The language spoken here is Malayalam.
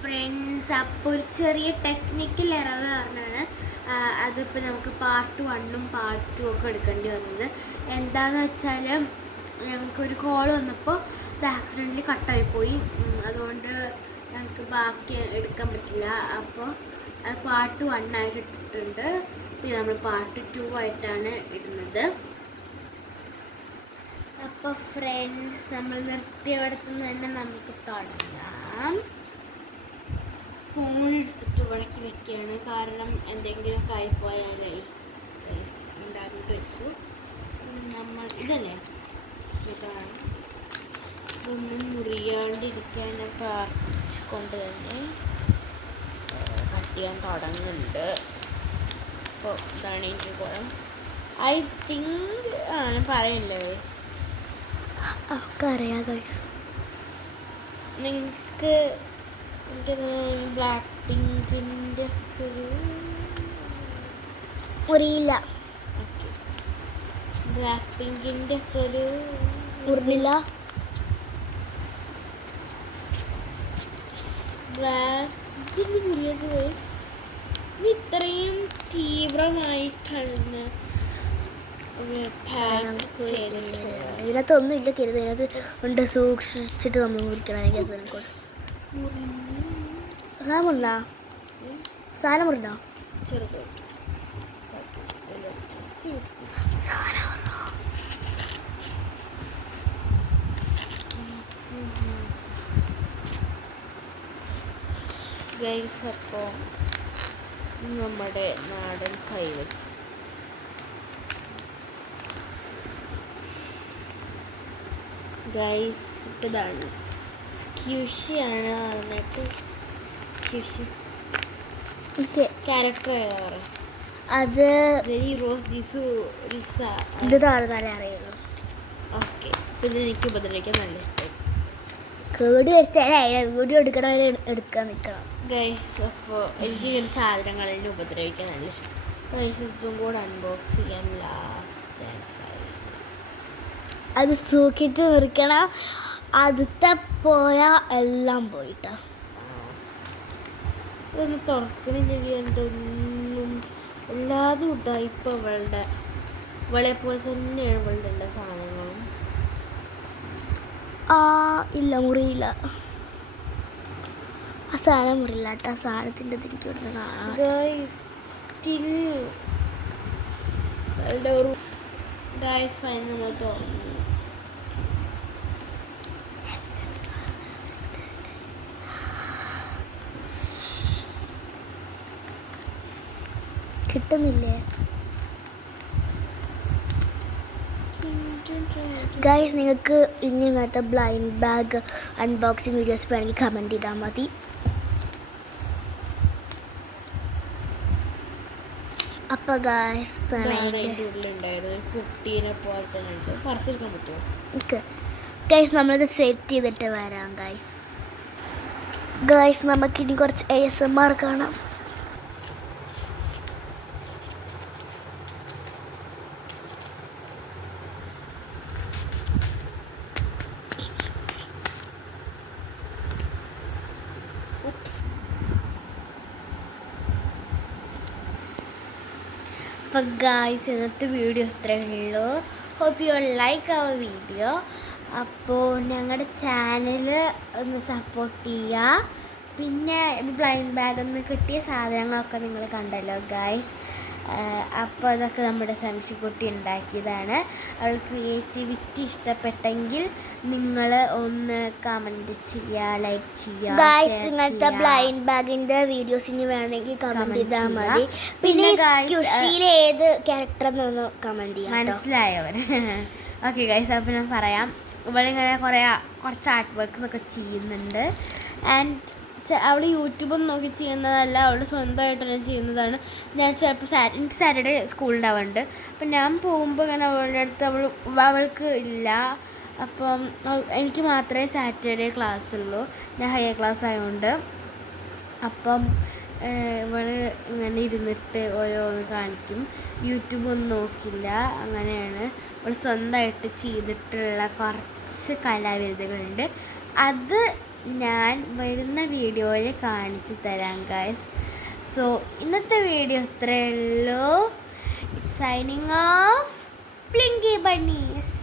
ഫ്രണ്ട്സ്, അപ്പോൾ ഒരു ചെറിയ ടെക്നിക്കൽ എറർ കാരണമാണ് അതിപ്പോൾ നമുക്ക് പാർട്ട് 1ഉം പാർട്ട് 2 ഒക്കെ എടുക്കേണ്ടി വന്നത്. എന്താണെന്ന് വെച്ചാൽ ഞങ്ങൾക്കൊരു കോൾ വന്നപ്പോൾ ഇത് ആക്സിഡൻ്റലി കട്ടായിപ്പോയി. അതുകൊണ്ട് ഞങ്ങൾക്ക് ബാക്കി എടുക്കാൻ പറ്റില്ല. അപ്പോൾ അത് പാർട്ട് 1 ആയിട്ട് ഇട്ടിട്ടുണ്ട്. പിന്നെ നമ്മൾ പാർട്ട് 2 ആയിട്ടാണ് ഇടുന്നത്. അപ്പോൾ ഫ്രണ്ട്സ്, നമ്മൾ നിർത്തിയവിടത്തുനിന്ന് തന്നെ നമുക്ക് തുടങ്ങാം. ഫോൺ എടുത്തിട്ട് വഴക്കി വെക്കുകയാണ്, കാരണം എന്തെങ്കിലുമൊക്കെ ആയിപ്പോയാലേ ഉണ്ടാക്കിയിട്ട് വെച്ചു. നമ്മൾ ഇതല്ലേ, ഇതാണ്. ഇതൊന്നും മുറിയാണ്ടിരിക്കാനൊക്കെ കൊണ്ട് തന്നെ കട്ട് ചെയ്യാൻ തുടങ്ങുന്നുണ്ട്. അപ്പോൾ ഇതാണ് എനിക്ക് കുളം. ഐ തിങ്ക് ഞാൻ പറയില്ല ഗൈസ്, അറിയാം ഗൈസ്. നിങ്ങൾക്ക് ബ്ലാക്ക് പിങ്കിൻ്റെ ഒരു മുറിയില്ല. ഓക്കെ, ബ്ലാക്ക് പിങ്കിൻ്റെ ഒക്കെ ഒരു മുറിയില്ല. ബ്ലാക്ക് മുറിയത് ഗൈസ് ഇത്രയും തീവ്രമായിട്ടാണ് ഇതിനകത്തൊന്നും ഇല്ല കരുത്. ഇതിനകത്ത് ഉണ്ട്, സൂക്ഷിച്ചിട്ട് നമ്മൾ മുറിക്കണം. സാധനമുണ്ടോ? സാധനമുണ്ടോ? ചെറുതായിട്ട് ഗൈസ്. അപ്പോൾ നമ്മുടെ നാടൻ കൈവച്ച് ഗൈസ് ഇതാണ് സ്ക്യൂഷിയാണ് പറഞ്ഞിട്ട്. സ്ക്യൂഷി ക്യാരക്ടർ ഏതാ? അത് ജെനി, റോസ്, ജിസു, ലിസ. ഇത് താഴെ അറിയുള്ളൂ. ഓക്കെ, ഇത് എനിക്ക് ഉപദ്രവിക്കാൻ നല്ല ഇഷ്ടം. കേടി വെച്ചാൽ വീഡിയോ എടുക്കാൻ നിൽക്കണം ഗൈസ്. അപ്പോൾ എനിക്ക് ഇങ്ങനെ സാധനങ്ങളിൽ ഉപദ്രവിക്കാൻ നല്ല ഇഷ്ടം. ഗൈസ്, ഇതും കൂടെ അൺബോക്സ് ചെയ്യാൻ ലാസ്റ്റ് ആൻഡ് ഫൈനൽ. അത് സൂക്ഷിച്ച് നിർക്കണം. അടുത്ത പോയാൽ എല്ലാം പോയിട്ടാ. ഇതൊന്ന് തുറക്കണില്ലൊന്നും എല്ലാതും ഇട്ടാ. ഇപ്പം ഇവളെ പോലെ തന്നെയാണ് ഇവളുടെ എല്ലാ സാധനങ്ങളും. ഇല്ല, മുറിയില്ല. ആ സാധനം മുറിയില്ല കേട്ടോ. ആ സാധനത്തിൻ്റെ എനിക്ക് ഇവിടുന്ന് കാണാം. ഗൈസ് ഫൈൻ, നമ്മൾ തുറന്നു. കിട്ടുന്നില്ലേ ഗൈസ്? നിങ്ങൾക്ക് ഇനി ഇങ്ങനത്തെ ബ്ലൈൻഡ് ബാഗ് അൺബോക്സിങ് വീഡിയോസ് വേണമെങ്കിൽ കമൻറ്റ് ചെയ്താൽ മതി. അപ്പോൾ ഗൈസ്, കുട്ടീനെ പോലെ തന്നെ പറിച്ചെടുക്കാൻ പറ്റുമോ? ഗൈസ്, നമ്മളിത് സെറ്റ് ചെയ്തിട്ട് വരാം ഗൈസ്. ഗൈസ്, നമുക്കിനി കുറച്ച് ASMR കാണാം. അപ്പോൾ ഗായ്സ്, ഇന്നത്തെ വീഡിയോ ഇത്രയേ ഉള്ളൂ. Hope you like our video. അപ്പോൾ ഞങ്ങളുടെ ചാനൽ ഒന്ന് സപ്പോർട്ട് ചെയ്യുക. പിന്നെ ബ്ലൈൻഡ് ബാഗിൽ നിന്ന് കിട്ടിയ സാധനങ്ങളൊക്കെ നിങ്ങൾ കണ്ടല്ലോ ഗായ്സ്. അപ്പോൾ അതൊക്കെ നമ്മുടെ സംശിക്കുട്ടി ഉണ്ടാക്കിയതാണ്. അവൾ ക്രിയേറ്റിവിറ്റി ഇഷ്ടപ്പെട്ടെങ്കിൽ നിങ്ങൾ ഒന്ന് കമൻറ്റ് ചെയ്യുക, ലൈക്ക് ചെയ്യുക. ഗായ്സ്, ഇങ്ങനത്തെ ബ്ലൈൻഡ് ബാഗിൻ്റെ വീഡിയോസ് ഇനി വേണമെങ്കിൽ കമൻറ്റ് ചെയ്താൽ മതി. പിന്നെ ഖുഷിയിലെ ഏത് ക്യാരക്ടർ എന്നൊന്ന് കമൻറ്റ് ചെയ്യാം, മനസ്സിലായവർ. ഓക്കെ ഗായ്സ്, അപ്പോൾ ഞാൻ പറയാം. ഇവളിങ്ങനെ കുറച്ച് ആർട്ട് വർക്ക്സ് ഒക്കെ ചെയ്യുന്നുണ്ട്. ആൻഡ് അവൾ യൂട്യൂബൊന്നും നോക്കി ചെയ്യുന്നതല്ല, അവൾ സ്വന്തമായിട്ട് തന്നെ ചെയ്യുന്നതാണ്. ഞാൻ ചിലപ്പോൾ എനിക്ക് സാറ്റർഡേ സ്കൂൾ ഉണ്ടാവാറുണ്ട്. അപ്പം ഞാൻ പോകുമ്പോൾ ഇങ്ങനെ അവളുടെ അടുത്ത് അവൾക്ക് ഇല്ല. അപ്പം എനിക്ക് മാത്രമേ സാറ്റർഡേ ക്ലാസ് ഉള്ളൂ. ഞാൻ ഹയർ ക്ലാസ് ആയതുകൊണ്ട്. അപ്പം ഇവൾ ഇങ്ങനെ ഇരുന്നിട്ട് ഓരോന്ന് കാണിക്കും. യൂട്യൂബൊന്നും നോക്കില്ല. അങ്ങനെയാണ് ഇവൾ സ്വന്തമായിട്ട് ചെയ്തിട്ടുള്ള കുറച്ച് കലാവിരുദ്ധകളുണ്ട്. അത് ഞാൻ വരുന്ന വീഡിയോയിൽ കാണിച്ചു തരാം ഗൈസ്. സോ ഇന്നത്തെ വീഡിയോ ഇത്രയേ ഉള്ളൂ. Signing off Blinky bunnies.